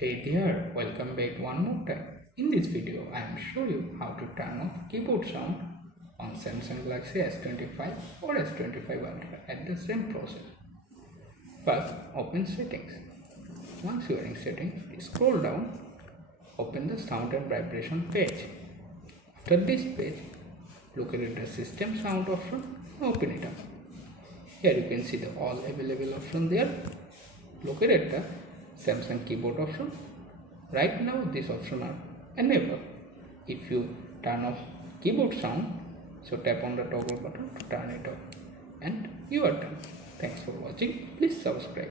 Hey there, welcome back one more time. In this video, I am show you how to turn off keyboard sound on Samsung Galaxy S25 or S25 Ultra at the same process. First, open settings. Once you are in settings, scroll down, open the sound and vibration page. After this page, locate the system sound option, open it up. Here you can see the all available option there. Locate the Samsung keyboard option. Right now this option are enabled. If you turn off keyboard sound, so tap on the toggle button to turn it off and you are done. Thanks for watching. Please subscribe.